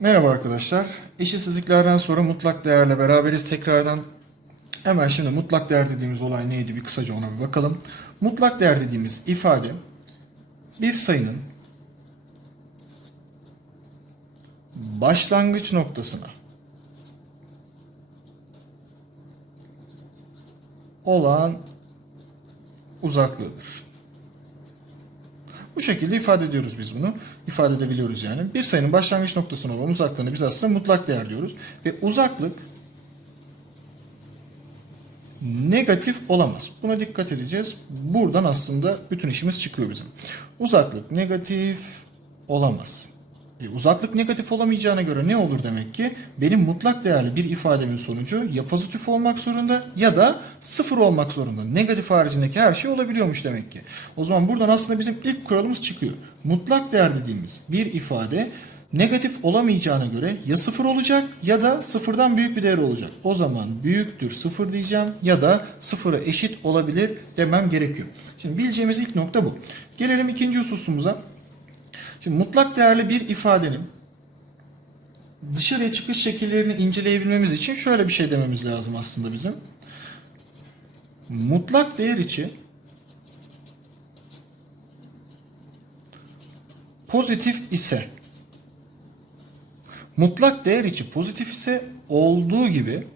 Merhaba arkadaşlar. Eşitsizliklerden sonra mutlak değerle beraberiz tekrardan. Hemen şimdi mutlak değer dediğimiz olay neydi bir kısaca ona bir bakalım. Mutlak değer dediğimiz ifade bir sayının başlangıç noktasına olan uzaklığıdır. Bu şekilde ifade ediyoruz biz bunu. İfade edebiliyoruz yani. Bir sayının başlangıç noktasına olan uzaklığını biz aslında mutlak değer diyoruz. Ve uzaklık negatif olamaz. Buna dikkat edeceğiz. Buradan aslında bütün işimiz çıkıyor bizim. Uzaklık negatif olamaz. E, uzaklık negatif olamayacağına göre ne olur demek ki? Benim mutlak değerli bir ifademin sonucu ya pozitif olmak zorunda ya da sıfır olmak zorunda. Negatif haricindeki her şey olabiliyormuş demek ki. O zaman buradan aslında bizim ilk kuralımız çıkıyor. Mutlak değer dediğimiz bir ifade negatif olamayacağına göre ya sıfır olacak ya da sıfırdan büyük bir değer olacak. O zaman büyüktür sıfır diyeceğim ya da sıfıra eşit olabilir demem gerekiyor. Şimdi bileceğimiz ilk nokta bu. Gelelim ikinci hususumuza. Şimdi mutlak değerli bir ifadenin dışarıya çıkış şekillerini inceleyebilmemiz için şöyle bir şey dememiz lazım aslında bizim. Mutlak değer için pozitif ise mutlak değer içi pozitif ise olduğu gibi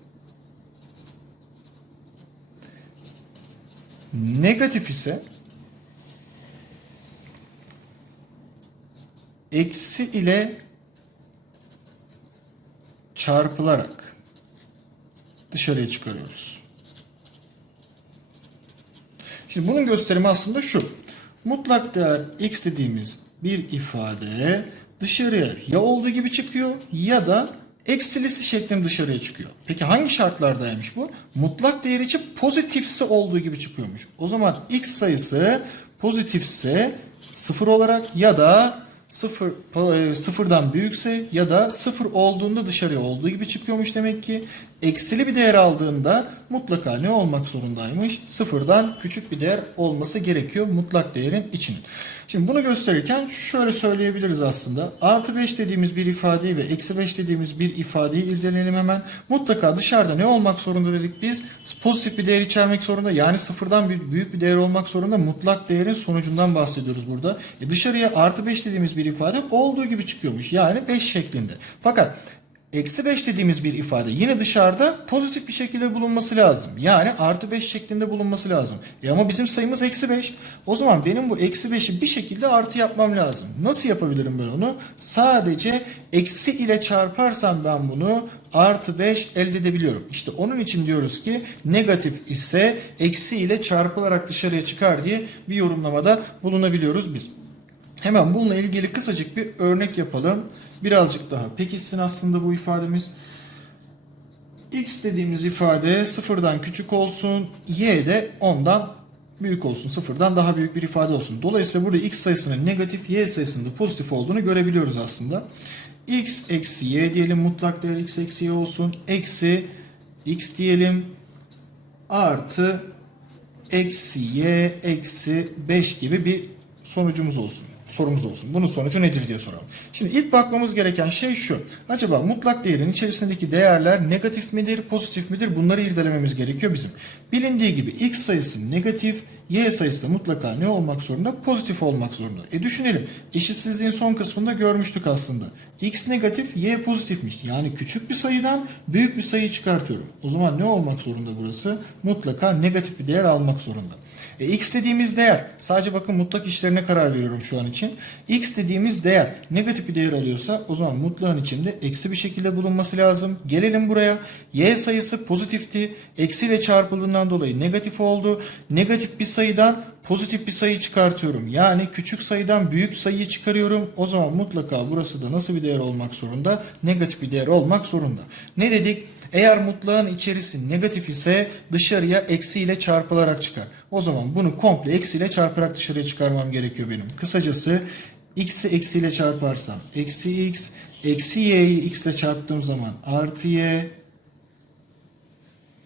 negatif ise eksi ile çarpılarak dışarıya çıkarıyoruz. Şimdi bunun gösterimi aslında şu. Mutlak değer x dediğimiz bir ifade dışarıya ya olduğu gibi çıkıyor ya da eksilisi şeklinde dışarıya çıkıyor. Peki hangi şartlardaymış bu? Mutlak değer için pozitifse olduğu gibi çıkıyormuş. O zaman x sayısı pozitifse sıfır olarak ya da sıfır, e, sıfırdan büyükse ya da sıfır olduğunda dışarıya olduğu gibi çıkıyormuş demek ki. Eksili bir değer aldığında mutlaka ne olmak zorundaymış? Sıfırdan küçük bir değer olması gerekiyor mutlak değerin içinin. Şimdi bunu gösterirken şöyle söyleyebiliriz aslında. Artı 5 dediğimiz bir ifadeyi ve eksi 5 dediğimiz bir ifadeyi irdeleyelim hemen. Mutlaka dışarıda ne olmak zorunda dedik biz? Pozitif bir değer içermek zorunda. Yani sıfırdan büyük bir değer olmak zorunda. Mutlak değerin sonucundan bahsediyoruz burada. E dışarıya artı 5 dediğimiz bir ifade olduğu gibi çıkıyormuş. Yani 5 şeklinde. Fakat Eksi 5 dediğimiz bir ifade yine dışarıda pozitif bir şekilde bulunması lazım. Yani artı 5 şeklinde bulunması lazım. E ama bizim sayımız eksi 5. O zaman benim bu eksi 5'i bir şekilde artı yapmam lazım. Nasıl yapabilirim ben onu? Sadece eksi ile çarparsam ben bunu artı 5 elde edebiliyorum. İşte onun için diyoruz ki negatif ise eksi ile çarpılarak dışarıya çıkar diye bir yorumlamada bulunabiliyoruz biz. Hemen bununla ilgili kısacık bir örnek yapalım. Birazcık daha pekişsin aslında bu ifademiz. X dediğimiz ifade sıfırdan küçük olsun. Y de ondan büyük olsun. Sıfırdan daha büyük bir ifade olsun. Dolayısıyla burada X sayısının negatif, Y sayısının da pozitif olduğunu görebiliyoruz aslında. X eksi Y diyelim. Mutlak değer X eksi Y olsun. Eksi X diyelim. Artı eksi Y eksi 5 gibi bir sonucumuz olsun sorumuz olsun. Bunun sonucu nedir diye soralım. Şimdi ilk bakmamız gereken şey şu. Acaba mutlak değerin içerisindeki değerler negatif midir, pozitif midir? Bunları irdelememiz gerekiyor bizim. Bilindiği gibi x sayısı negatif, y sayısı da mutlaka ne olmak zorunda? Pozitif olmak zorunda. E düşünelim. Eşitsizliğin son kısmında görmüştük aslında. x negatif, y pozitifmiş. Yani küçük bir sayıdan büyük bir sayı çıkartıyorum. O zaman ne olmak zorunda burası? Mutlaka negatif bir değer almak zorunda. E, x dediğimiz değer, sadece bakın mutlak işlerine karar veriyorum şu an için. x dediğimiz değer negatif bir değer alıyorsa o zaman mutlağın içinde eksi bir şekilde bulunması lazım. Gelelim buraya. y sayısı pozitifti. Eksi ile çarpıldığından dolayı negatif oldu. Negatif bir sayıdan pozitif bir sayı çıkartıyorum. Yani küçük sayıdan büyük sayıyı çıkarıyorum. O zaman mutlaka burası da nasıl bir değer olmak zorunda? Negatif bir değer olmak zorunda. Ne dedik? Eğer mutlağın içerisi negatif ise dışarıya eksi ile çarpılarak çıkar. O zaman bunu komple eksi ile çarparak dışarıya çıkarmam gerekiyor benim. Kısacası x'i eksi ile çarparsam eksi x, eksi y'yi x ile çarptığım zaman artı y,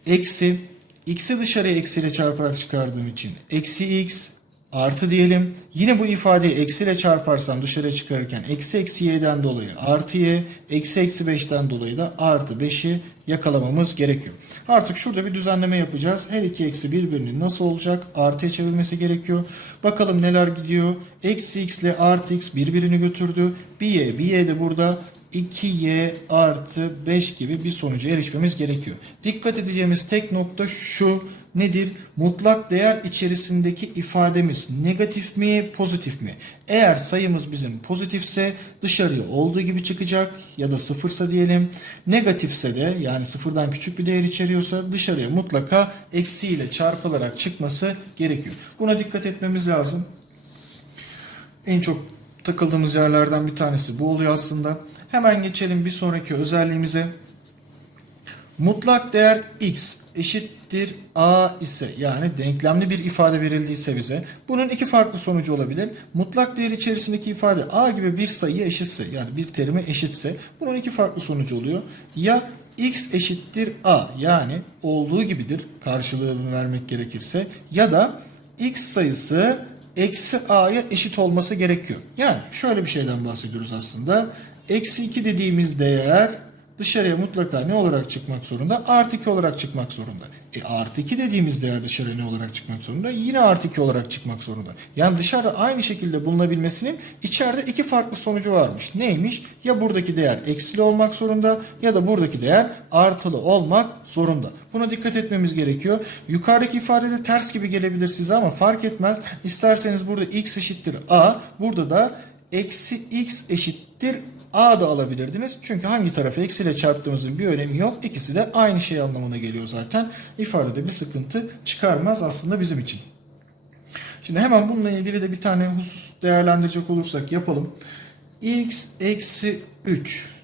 eksi x'i dışarıya eksi ile çarparak çıkardığım için eksi x artı diyelim. Yine bu ifadeyi eksiyle çarparsam dışarıya çıkarırken eksi eksi y'den dolayı artı y, eksi eksi 5'ten dolayı da artı 5'i yakalamamız gerekiyor. Artık şurada bir düzenleme yapacağız. Her iki eksi birbirinin nasıl olacak? Artıya çevirmesi gerekiyor. Bakalım neler gidiyor. Eksi x ile artı x birbirini götürdü. Bir y, bir y de burada 2y artı 5 gibi bir sonuca erişmemiz gerekiyor. Dikkat edeceğimiz tek nokta şu nedir? Mutlak değer içerisindeki ifademiz negatif mi pozitif mi? Eğer sayımız bizim pozitifse dışarıya olduğu gibi çıkacak ya da sıfırsa diyelim. Negatifse de yani sıfırdan küçük bir değer içeriyorsa dışarıya mutlaka eksi ile çarpılarak çıkması gerekiyor. Buna dikkat etmemiz lazım. En çok takıldığımız yerlerden bir tanesi bu oluyor aslında. Hemen geçelim bir sonraki özelliğimize. Mutlak değer x eşittir a ise yani denklemli bir ifade verildiyse bize bunun iki farklı sonucu olabilir. Mutlak değer içerisindeki ifade a gibi bir sayıya eşitse yani bir terime eşitse bunun iki farklı sonucu oluyor. Ya x eşittir a yani olduğu gibidir karşılığını vermek gerekirse ya da x sayısı eksi a'ya eşit olması gerekiyor. Yani şöyle bir şeyden bahsediyoruz aslında. Eksi 2 dediğimiz değer dışarıya mutlaka ne olarak çıkmak zorunda? Artı 2 olarak çıkmak zorunda. E artı 2 dediğimiz değer dışarıya ne olarak çıkmak zorunda? Yine artı 2 olarak çıkmak zorunda. Yani dışarıda aynı şekilde bulunabilmesinin içeride iki farklı sonucu varmış. Neymiş? Ya buradaki değer eksili olmak zorunda ya da buradaki değer artılı olmak zorunda. Buna dikkat etmemiz gerekiyor. Yukarıdaki ifadede ters gibi gelebilir size ama fark etmez. İsterseniz burada x eşittir a. Burada da eksi x eşittir a da alabilirdiniz. Çünkü hangi tarafı eksiyle çarptığımızın bir önemi yok. İkisi de aynı şey anlamına geliyor zaten. İfadede bir sıkıntı çıkarmaz aslında bizim için. Şimdi hemen bununla ilgili de bir tane husus değerlendirecek olursak yapalım. x eksi 3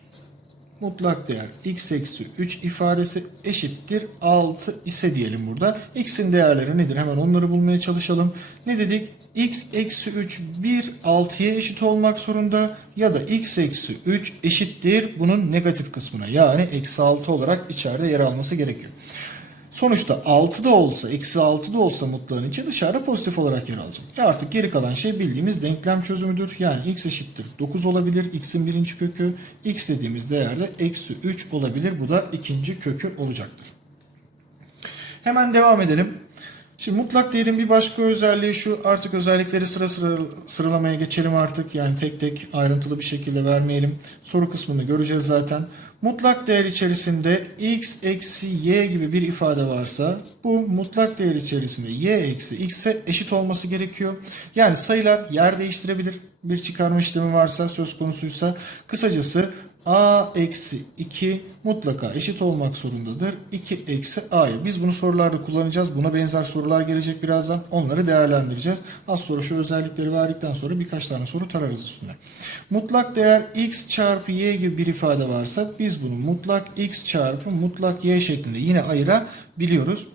mutlak değer x eksi 3 ifadesi eşittir 6 ise diyelim burada. x'in değerleri nedir? Hemen onları bulmaya çalışalım. Ne dedik? x eksi 3 1 6'ya eşit olmak zorunda ya da x eksi 3 eşittir bunun negatif kısmına yani eksi 6 olarak içeride yer alması gerekiyor. Sonuçta 6 da olsa, eksi 6 da olsa mutlağın içi dışarıda pozitif olarak yer alacak. E artık geri kalan şey bildiğimiz denklem çözümüdür. Yani x eşittir 9 olabilir. x'in birinci kökü. x dediğimiz değerde eksi 3 olabilir. Bu da ikinci kökü olacaktır. Hemen devam edelim. Şimdi mutlak değerin bir başka özelliği şu artık özellikleri sıra sıra sıralamaya geçelim artık. Yani tek tek ayrıntılı bir şekilde vermeyelim. Soru kısmını göreceğiz zaten. Mutlak değer içerisinde x eksi y gibi bir ifade varsa bu mutlak değer içerisinde y eksi x'e eşit olması gerekiyor. Yani sayılar yer değiştirebilir. Bir çıkarma işlemi varsa söz konusuysa kısacası a eksi 2 mutlaka eşit olmak zorundadır. 2 eksi a'ya. Biz bunu sorularda kullanacağız. Buna benzer sorular gelecek birazdan. Onları değerlendireceğiz. Az sonra şu özellikleri verdikten sonra birkaç tane soru tararız üstüne. Mutlak değer x çarpı y gibi bir ifade varsa biz bunu mutlak x çarpı mutlak y şeklinde yine ayırabiliyoruz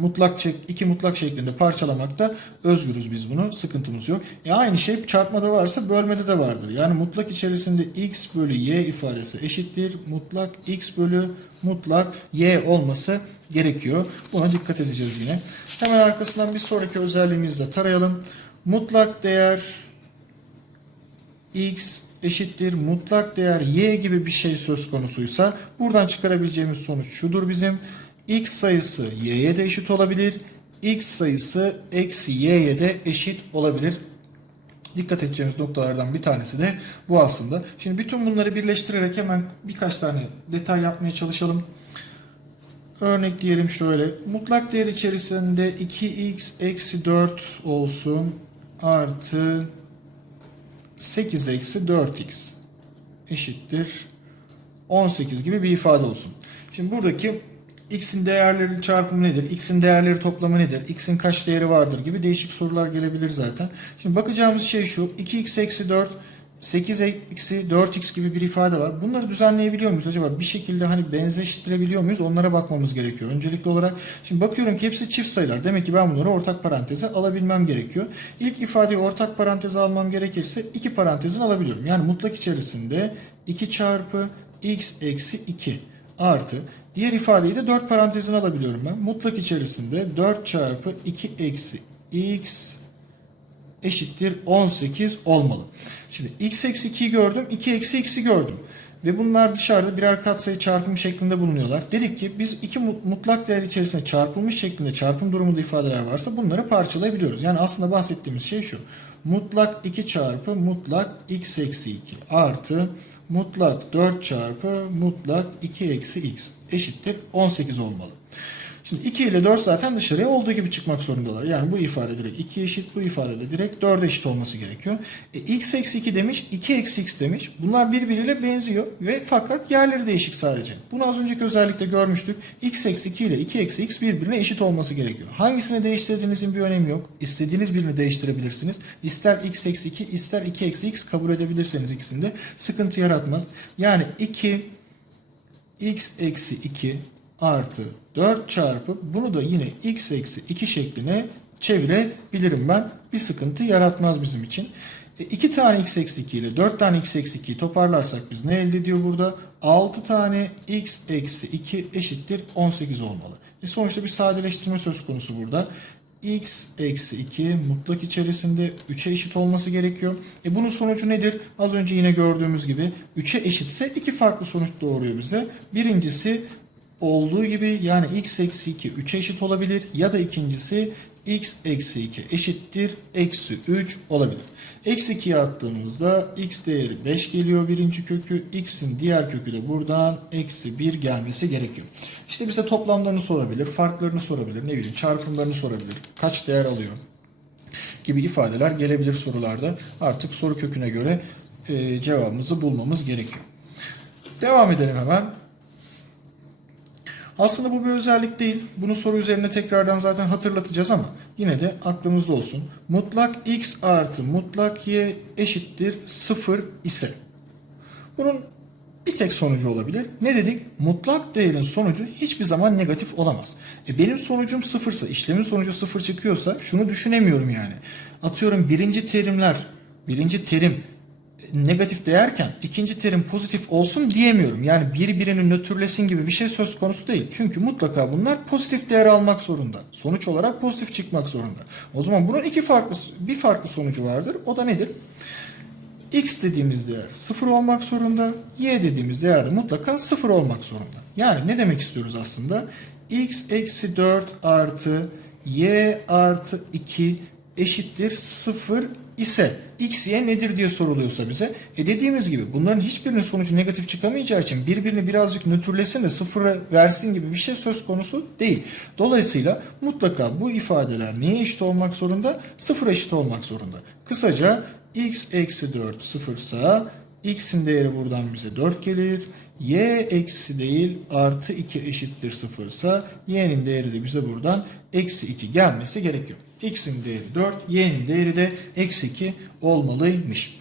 mutlak şek iki mutlak şeklinde parçalamakta özgürüz biz bunu. Sıkıntımız yok. E aynı şey çarpmada varsa bölmede de vardır. Yani mutlak içerisinde x bölü y ifadesi eşittir. Mutlak x bölü mutlak y olması gerekiyor. Buna dikkat edeceğiz yine. Hemen arkasından bir sonraki özelliğimizi de tarayalım. Mutlak değer x eşittir mutlak değer y gibi bir şey söz konusuysa buradan çıkarabileceğimiz sonuç şudur bizim x sayısı y'ye de eşit olabilir. x sayısı eksi y'ye de eşit olabilir. Dikkat edeceğimiz noktalardan bir tanesi de bu aslında. Şimdi bütün bunları birleştirerek hemen birkaç tane detay yapmaya çalışalım. Örnek diyelim şöyle. Mutlak değer içerisinde 2x eksi 4 olsun artı 8 eksi 4x eşittir 18 gibi bir ifade olsun. Şimdi buradaki x'in değerleri çarpımı nedir? x'in değerleri toplamı nedir? x'in kaç değeri vardır gibi değişik sorular gelebilir zaten. Şimdi bakacağımız şey şu. 2x eksi 4 8 eksi 4x gibi bir ifade var. Bunları düzenleyebiliyor muyuz acaba? Bir şekilde hani benzeştirebiliyor muyuz? Onlara bakmamız gerekiyor. Öncelikli olarak şimdi bakıyorum ki hepsi çift sayılar. Demek ki ben bunları ortak paranteze alabilmem gerekiyor. İlk ifadeyi ortak paranteze almam gerekirse iki parantezin alabiliyorum. Yani mutlak içerisinde 2 çarpı x eksi 2 artı diğer ifadeyi de 4 parantezine alabiliyorum ben. Mutlak içerisinde 4 çarpı 2 eksi x eşittir 18 olmalı. Şimdi x eksi 2'yi gördüm, 2 eksi x'i gördüm. Ve bunlar dışarıda birer katsayı çarpımı şeklinde bulunuyorlar. Dedik ki biz iki mu- mutlak değer içerisinde çarpılmış şeklinde çarpım durumunda ifadeler varsa bunları parçalayabiliyoruz. Yani aslında bahsettiğimiz şey şu. Mutlak 2 çarpı mutlak x eksi 2 artı mutlak 4 çarpı mutlak 2 eksi x eşittir 18 olmalı. Şimdi 2 ile 4 zaten dışarıya olduğu gibi çıkmak zorundalar. Yani bu ifade direkt 2 eşit, bu ifade de direkt 4 eşit olması gerekiyor. E, x eksi 2 demiş, 2 eksi x demiş. Bunlar birbiriyle benziyor ve fakat yerleri değişik sadece. Bunu az önceki özellikle görmüştük. x eksi 2 ile 2 eksi x birbirine eşit olması gerekiyor. Hangisini değiştirdiğinizin bir önemi yok. İstediğiniz birini değiştirebilirsiniz. İster x eksi 2, ister 2 eksi x kabul edebilirseniz ikisinde sıkıntı yaratmaz. Yani 2 x eksi 2 artı 4 çarpı bunu da yine x eksi 2 şekline çevirebilirim ben. Bir sıkıntı yaratmaz bizim için. 2 tane x eksi 2 ile 4 tane x eksi 2'yi toparlarsak biz ne elde ediyor burada? 6 tane x eksi 2 eşittir 18 olmalı. E sonuçta bir sadeleştirme söz konusu burada. x eksi 2 mutlak içerisinde 3'e eşit olması gerekiyor. E bunun sonucu nedir? Az önce yine gördüğümüz gibi 3'e eşitse iki farklı sonuç doğuruyor bize. Birincisi olduğu gibi yani x eksi 2 3'e eşit olabilir ya da ikincisi x eksi 2 eşittir eksi 3 olabilir. Eksi 2'ye attığımızda x değeri 5 geliyor birinci kökü. x'in diğer kökü de buradan eksi 1 gelmesi gerekiyor. İşte bize toplamlarını sorabilir, farklarını sorabilir, ne bileyim çarpımlarını sorabilir, kaç değer alıyor gibi ifadeler gelebilir sorularda. Artık soru köküne göre e, cevabımızı bulmamız gerekiyor. Devam edelim hemen. Aslında bu bir özellik değil. Bunu soru üzerine tekrardan zaten hatırlatacağız ama yine de aklımızda olsun. Mutlak x artı mutlak y eşittir 0 ise bunun bir tek sonucu olabilir. Ne dedik? Mutlak değerin sonucu hiçbir zaman negatif olamaz. E benim sonucum sıfırsa, işlemin sonucu sıfır çıkıyorsa şunu düşünemiyorum yani. Atıyorum birinci terimler, birinci terim negatif değerken ikinci terim pozitif olsun diyemiyorum. Yani biri birini nötrlesin gibi bir şey söz konusu değil. Çünkü mutlaka bunlar pozitif değer almak zorunda. Sonuç olarak pozitif çıkmak zorunda. O zaman bunun iki farklı bir farklı sonucu vardır. O da nedir? x dediğimiz değer 0 olmak zorunda. Y dediğimiz değer de mutlaka 0 olmak zorunda. Yani ne demek istiyoruz aslında? x eksi 4 artı y artı 2 eşittir 0 ise x y nedir diye soruluyorsa bize. E dediğimiz gibi bunların hiçbirinin sonucu negatif çıkamayacağı için birbirini birazcık nötrlesin de sıfıra versin gibi bir şey söz konusu değil. Dolayısıyla mutlaka bu ifadeler neye eşit olmak zorunda? Sıfıra eşit olmak zorunda. Kısaca x eksi 4 sıfırsa x'in değeri buradan bize 4 gelir. y eksi değil artı 2 eşittir sıfırsa y'nin değeri de bize buradan eksi 2 gelmesi gerekiyor. x'in değeri 4, y'nin değeri de eksi 2 olmalıymış.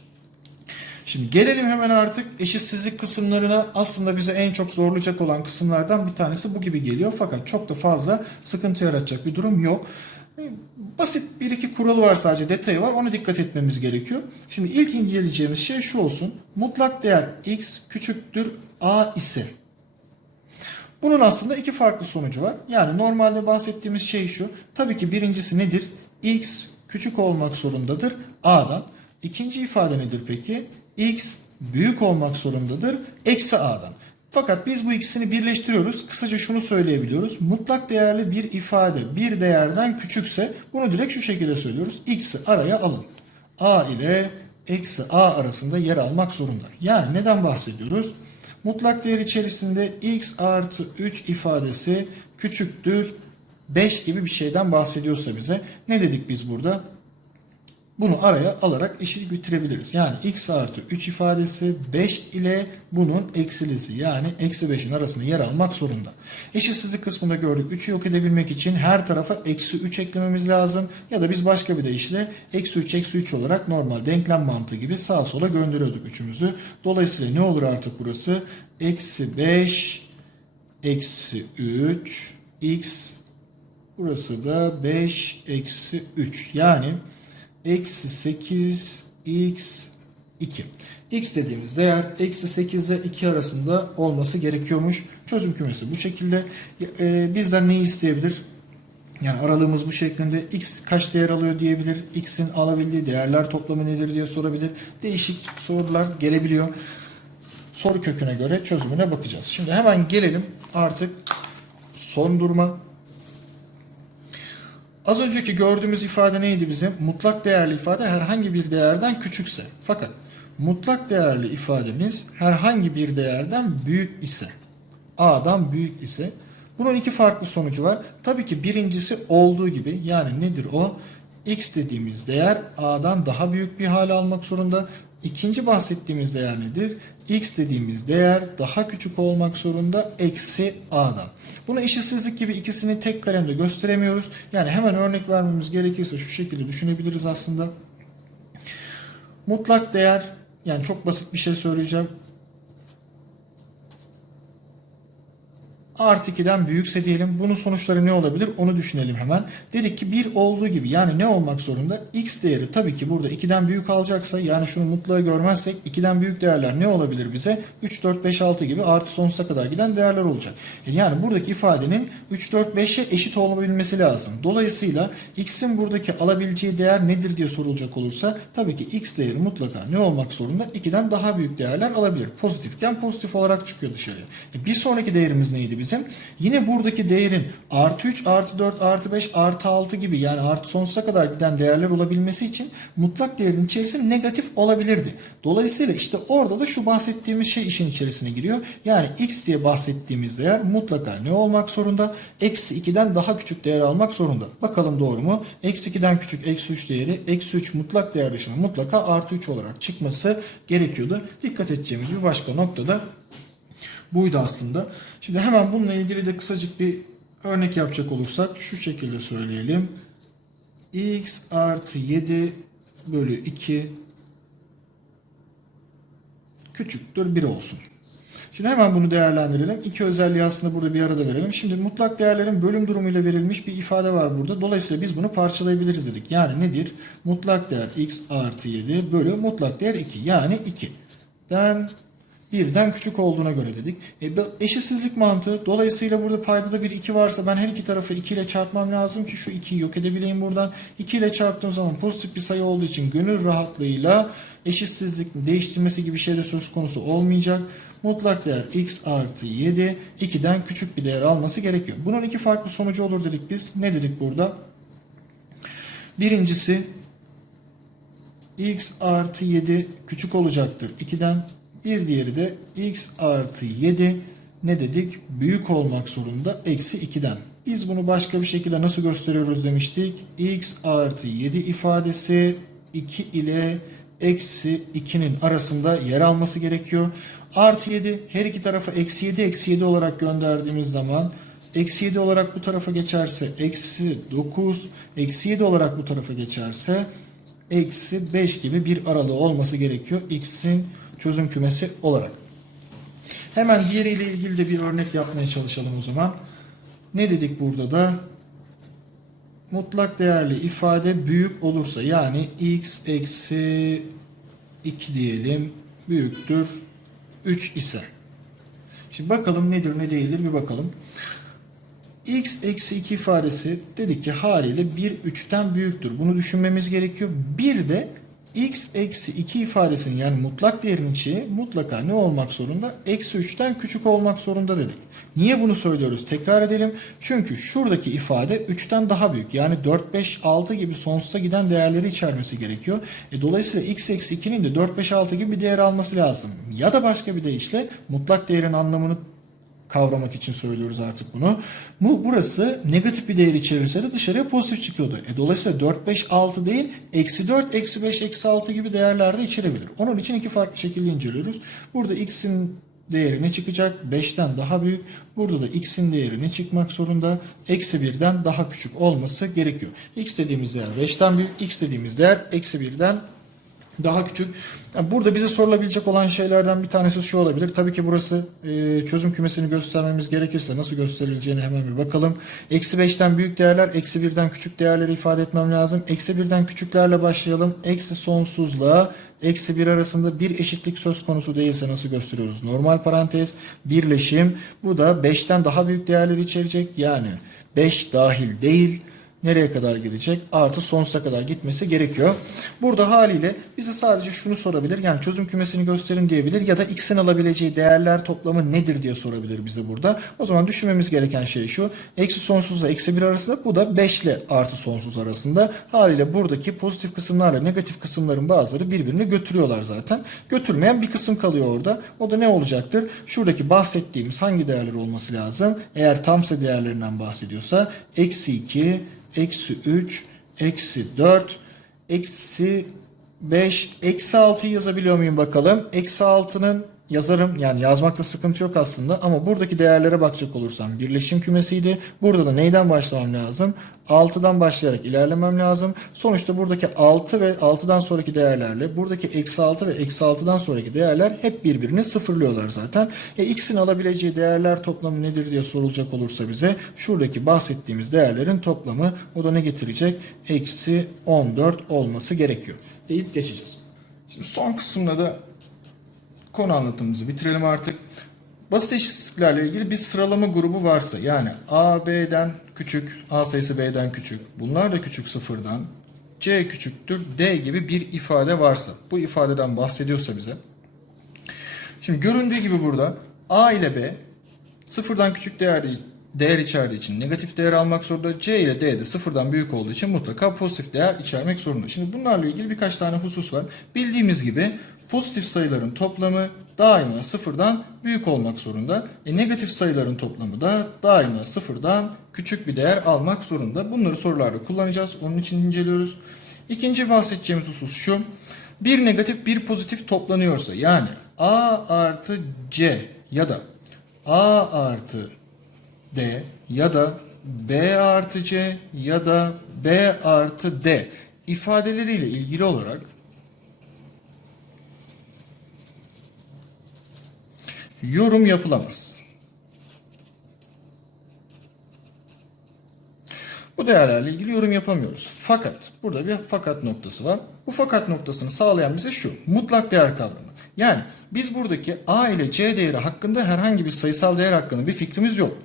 Şimdi gelelim hemen artık eşitsizlik kısımlarına. Aslında bize en çok zorlayacak olan kısımlardan bir tanesi bu gibi geliyor. Fakat çok da fazla sıkıntı yaratacak bir durum yok. Basit bir iki kuralı var sadece detayı var. Ona dikkat etmemiz gerekiyor. Şimdi ilk inceleyeceğimiz şey şu olsun. Mutlak değer x küçüktür a ise. Bunun aslında iki farklı sonucu var. Yani normalde bahsettiğimiz şey şu. Tabii ki birincisi nedir? x küçük olmak zorundadır a'dan. İkinci ifade nedir peki? x büyük olmak zorundadır eksi a'dan. Fakat biz bu ikisini birleştiriyoruz. Kısaca şunu söyleyebiliyoruz. Mutlak değerli bir ifade bir değerden küçükse bunu direkt şu şekilde söylüyoruz. x'i araya alın. a ile eksi a arasında yer almak zorunda. Yani neden bahsediyoruz? Mutlak değer içerisinde x artı 3 ifadesi küçüktür 5 gibi bir şeyden bahsediyorsa bize ne dedik biz burada? Bunu araya alarak işi bitirebiliriz. Yani x artı 3 ifadesi 5 ile bunun eksilisi yani eksi 5'in arasında yer almak zorunda. Eşitsizlik kısmında gördük 3'ü yok edebilmek için her tarafa eksi 3 eklememiz lazım. Ya da biz başka bir deyişle eksi 3 eksi 3 olarak normal denklem mantığı gibi sağa sola gönderiyorduk üçümüzü. Dolayısıyla ne olur artık burası? Eksi 5 eksi 3 x burası da 5 eksi 3 yani eksi 8 x 2. x dediğimiz değer eksi 8 ile 2 arasında olması gerekiyormuş. Çözüm kümesi bu şekilde. E, bizden neyi isteyebilir? Yani aralığımız bu şeklinde x kaç değer alıyor diyebilir. x'in alabildiği değerler toplamı nedir diye sorabilir. Değişik sorular gelebiliyor. Soru köküne göre çözümüne bakacağız. Şimdi hemen gelelim artık son duruma. Az önceki gördüğümüz ifade neydi bizim? Mutlak değerli ifade herhangi bir değerden küçükse. Fakat mutlak değerli ifademiz herhangi bir değerden büyük ise. A'dan büyük ise. Bunun iki farklı sonucu var. Tabii ki birincisi olduğu gibi yani nedir o? X dediğimiz değer A'dan daha büyük bir hale almak zorunda. İkinci bahsettiğimiz değer nedir? X dediğimiz değer daha küçük olmak zorunda eksi A'dan. Bunu eşitsizlik gibi ikisini tek kalemde gösteremiyoruz. Yani hemen örnek vermemiz gerekirse şu şekilde düşünebiliriz aslında. Mutlak değer yani çok basit bir şey söyleyeceğim. Artı 2'den büyükse diyelim bunun sonuçları ne olabilir onu düşünelim hemen. Dedik ki 1 olduğu gibi yani ne olmak zorunda? X değeri tabii ki burada 2'den büyük alacaksa yani şunu mutluğa görmezsek 2'den büyük değerler ne olabilir bize? 3, 4, 5, 6 gibi artı sonsuza kadar giden değerler olacak. Yani buradaki ifadenin 3, 4, 5'e eşit olabilmesi lazım. Dolayısıyla X'in buradaki alabileceği değer nedir diye sorulacak olursa tabii ki X değeri mutlaka ne olmak zorunda? 2'den daha büyük değerler alabilir. Pozitifken pozitif olarak çıkıyor dışarıya. E bir sonraki değerimiz neydi bizim? Yine buradaki değerin artı 3, artı 4, artı 5, artı 6 gibi yani artı sonsuza kadar giden değerler olabilmesi için mutlak değerin içerisinde negatif olabilirdi. Dolayısıyla işte orada da şu bahsettiğimiz şey işin içerisine giriyor. Yani x diye bahsettiğimiz değer mutlaka ne olmak zorunda? Eksi 2'den daha küçük değer almak zorunda. Bakalım doğru mu? Eksi 2'den küçük eksi 3 değeri eksi 3 mutlak değer dışında mutlaka artı 3 olarak çıkması gerekiyordu. Dikkat edeceğimiz bir başka noktada buydu aslında. Şimdi hemen bununla ilgili de kısacık bir örnek yapacak olursak şu şekilde söyleyelim. x artı 7 bölü 2 küçüktür 1 olsun. Şimdi hemen bunu değerlendirelim. İki özelliği aslında burada bir arada verelim. Şimdi mutlak değerlerin bölüm durumuyla verilmiş bir ifade var burada. Dolayısıyla biz bunu parçalayabiliriz dedik. Yani nedir? Mutlak değer x artı 7 bölü mutlak değer 2. Yani 2. Den birden küçük olduğuna göre dedik. E, eşitsizlik mantığı. Dolayısıyla burada paydada bir 2 varsa ben her iki tarafı 2 ile çarpmam lazım ki şu 2'yi yok edebileyim buradan. 2 ile çarptığım zaman pozitif bir sayı olduğu için gönül rahatlığıyla eşitsizlik değiştirmesi gibi şey de söz konusu olmayacak. Mutlak değer x artı 7 2'den küçük bir değer alması gerekiyor. Bunun iki farklı sonucu olur dedik biz. Ne dedik burada? Birincisi x artı 7 küçük olacaktır 2'den. Bir diğeri de x artı 7 ne dedik? Büyük olmak zorunda eksi 2'den. Biz bunu başka bir şekilde nasıl gösteriyoruz demiştik. x artı 7 ifadesi 2 ile eksi 2'nin arasında yer alması gerekiyor. Artı 7 her iki tarafa eksi 7 eksi 7 olarak gönderdiğimiz zaman eksi 7 olarak bu tarafa geçerse eksi 9 eksi 7 olarak bu tarafa geçerse eksi 5 gibi bir aralığı olması gerekiyor x'in çözüm kümesi olarak. Hemen diğeriyle ilgili de bir örnek yapmaya çalışalım o zaman. Ne dedik burada da? Mutlak değerli ifade büyük olursa yani x eksi 2 diyelim büyüktür 3 ise. Şimdi bakalım nedir ne değildir bir bakalım. x eksi 2 ifadesi dedik ki haliyle 1 3'ten büyüktür. Bunu düşünmemiz gerekiyor. Bir de x eksi 2 ifadesinin yani mutlak değerin içi mutlaka ne olmak zorunda? Eksi 3'ten küçük olmak zorunda dedik. Niye bunu söylüyoruz? Tekrar edelim. Çünkü şuradaki ifade 3'ten daha büyük. Yani 4, 5, 6 gibi sonsuza giden değerleri içermesi gerekiyor. E, dolayısıyla x eksi 2'nin de 4, 5, 6 gibi bir değer alması lazım. Ya da başka bir deyişle mutlak değerin anlamını kavramak için söylüyoruz artık bunu. Bu burası negatif bir değer içerirse de dışarıya pozitif çıkıyordu. E, dolayısıyla 4, 5, 6 değil eksi 4, eksi 5, eksi 6 gibi değerler de içerebilir. Onun için iki farklı şekilde inceliyoruz. Burada x'in değeri ne çıkacak? 5'ten daha büyük. Burada da x'in değeri ne çıkmak zorunda? Eksi 1'den daha küçük olması gerekiyor. x dediğimiz değer 5'ten büyük. x dediğimiz değer eksi 1'den daha küçük. Yani burada bize sorulabilecek olan şeylerden bir tanesi şu olabilir. Tabii ki burası e, çözüm kümesini göstermemiz gerekirse nasıl gösterileceğini hemen bir bakalım. Eksi 5'ten büyük değerler, eksi 1'den küçük değerleri ifade etmem lazım. Eksi 1'den küçüklerle başlayalım. Eksi sonsuzla eksi 1 arasında bir eşitlik söz konusu değilse nasıl gösteriyoruz? Normal parantez, birleşim. Bu da 5'ten daha büyük değerleri içerecek. Yani 5 dahil değil nereye kadar gidecek? Artı sonsuza kadar gitmesi gerekiyor. Burada haliyle bize sadece şunu sorabilir. Yani çözüm kümesini gösterin diyebilir ya da x'in alabileceği değerler toplamı nedir diye sorabilir bize burada. O zaman düşünmemiz gereken şey şu. Eksi sonsuzla eksi 1 arasında bu da 5 ile artı sonsuz arasında. Haliyle buradaki pozitif kısımlarla negatif kısımların bazıları birbirini götürüyorlar zaten. Götürmeyen bir kısım kalıyor orada. O da ne olacaktır? Şuradaki bahsettiğimiz hangi değerler olması lazım? Eğer tamsa değerlerinden bahsediyorsa eksi 2, eksi 3, eksi 4, eksi 5, eksi 6'yı yazabiliyor muyum bakalım. Eksi 6'nın yazarım yani yazmakta sıkıntı yok aslında ama buradaki değerlere bakacak olursam birleşim kümesiydi. Burada da neyden başlamam lazım? 6'dan başlayarak ilerlemem lazım. Sonuçta buradaki 6 ve 6'dan sonraki değerlerle buradaki eksi 6 ve eksi 6'dan sonraki değerler hep birbirini sıfırlıyorlar zaten. E, x'in alabileceği değerler toplamı nedir diye sorulacak olursa bize şuradaki bahsettiğimiz değerlerin toplamı o da ne getirecek? Eksi 14 olması gerekiyor deyip geçeceğiz. Şimdi son kısımda da konu anlatımımızı bitirelim artık. Basit eşitsizliklerle ilgili bir sıralama grubu varsa yani A B'den küçük, A sayısı B'den küçük, bunlar da küçük sıfırdan, C küçüktür D gibi bir ifade varsa, bu ifadeden bahsediyorsa bize. Şimdi göründüğü gibi burada A ile B sıfırdan küçük değer, değer içerdiği için negatif değer almak zorunda. C ile D de sıfırdan büyük olduğu için mutlaka pozitif değer içermek zorunda. Şimdi bunlarla ilgili birkaç tane husus var. Bildiğimiz gibi pozitif sayıların toplamı daima sıfırdan büyük olmak zorunda. E, negatif sayıların toplamı da daima sıfırdan küçük bir değer almak zorunda. Bunları sorularda kullanacağız. Onun için inceliyoruz. İkinci bahsedeceğimiz husus şu. Bir negatif bir pozitif toplanıyorsa yani A artı C ya da A artı D ya da B artı C ya da B artı D ifadeleriyle ilgili olarak yorum yapılamaz. Bu değerlerle ilgili yorum yapamıyoruz. Fakat burada bir fakat noktası var. Bu fakat noktasını sağlayan bize şu mutlak değer kavramı. Yani biz buradaki A ile C değeri hakkında herhangi bir sayısal değer hakkında bir fikrimiz yok.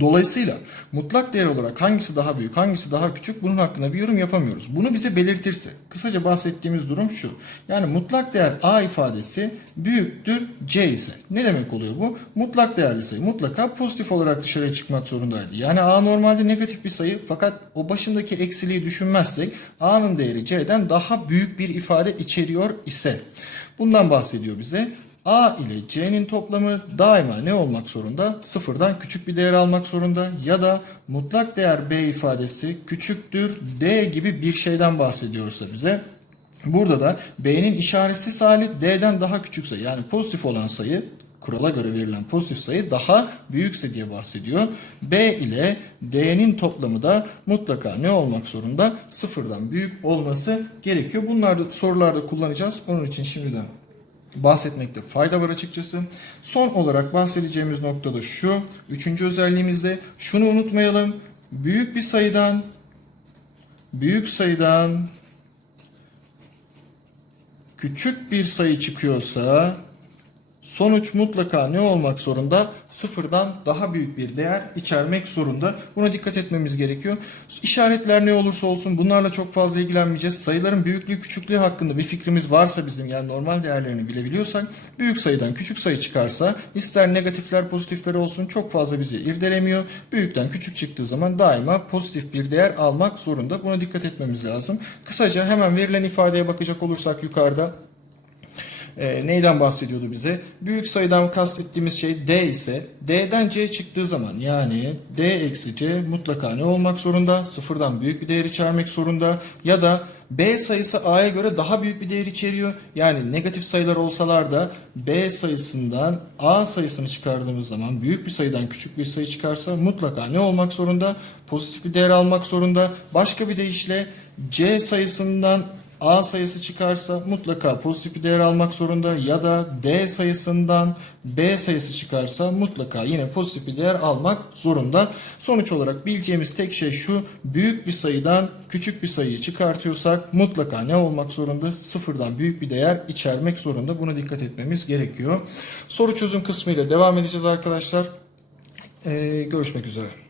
Dolayısıyla mutlak değer olarak hangisi daha büyük, hangisi daha küçük bunun hakkında bir yorum yapamıyoruz. Bunu bize belirtirse, kısaca bahsettiğimiz durum şu. Yani mutlak değer A ifadesi büyüktür C ise. Ne demek oluyor bu? Mutlak değerli sayı mutlaka pozitif olarak dışarıya çıkmak zorundaydı. Yani A normalde negatif bir sayı fakat o başındaki eksiliği düşünmezsek A'nın değeri C'den daha büyük bir ifade içeriyor ise. Bundan bahsediyor bize. A ile C'nin toplamı daima ne olmak zorunda? Sıfırdan küçük bir değer almak zorunda ya da mutlak değer B ifadesi küçüktür D gibi bir şeyden bahsediyorsa bize burada da B'nin işaretsiz hali D'den daha küçükse yani pozitif olan sayı kurala göre verilen pozitif sayı daha büyükse diye bahsediyor. B ile D'nin toplamı da mutlaka ne olmak zorunda? Sıfırdan büyük olması gerekiyor. Bunları da sorularda kullanacağız. Onun için şimdiden bahsetmekte fayda var açıkçası. Son olarak bahsedeceğimiz nokta da şu. Üçüncü özelliğimizde şunu unutmayalım. Büyük bir sayıdan büyük sayıdan küçük bir sayı çıkıyorsa sonuç mutlaka ne olmak zorunda? Sıfırdan daha büyük bir değer içermek zorunda. Buna dikkat etmemiz gerekiyor. İşaretler ne olursa olsun bunlarla çok fazla ilgilenmeyeceğiz. Sayıların büyüklüğü küçüklüğü hakkında bir fikrimiz varsa bizim yani normal değerlerini bilebiliyorsak büyük sayıdan küçük sayı çıkarsa ister negatifler pozitifler olsun çok fazla bizi irdelemiyor. Büyükten küçük çıktığı zaman daima pozitif bir değer almak zorunda. Buna dikkat etmemiz lazım. Kısaca hemen verilen ifadeye bakacak olursak yukarıda e, neyden bahsediyordu bize? Büyük sayıdan kastettiğimiz şey D ise D'den C çıktığı zaman yani D eksi C mutlaka ne olmak zorunda? Sıfırdan büyük bir değer içermek zorunda ya da B sayısı A'ya göre daha büyük bir değer içeriyor. Yani negatif sayılar olsalar da B sayısından A sayısını çıkardığımız zaman büyük bir sayıdan küçük bir sayı çıkarsa mutlaka ne olmak zorunda? Pozitif bir değer almak zorunda. Başka bir deyişle C sayısından A sayısı çıkarsa mutlaka pozitif bir değer almak zorunda ya da D sayısından B sayısı çıkarsa mutlaka yine pozitif bir değer almak zorunda. Sonuç olarak bileceğimiz tek şey şu büyük bir sayıdan küçük bir sayıyı çıkartıyorsak mutlaka ne olmak zorunda? Sıfırdan büyük bir değer içermek zorunda. Buna dikkat etmemiz gerekiyor. Soru çözüm kısmıyla devam edeceğiz arkadaşlar. Ee, görüşmek üzere.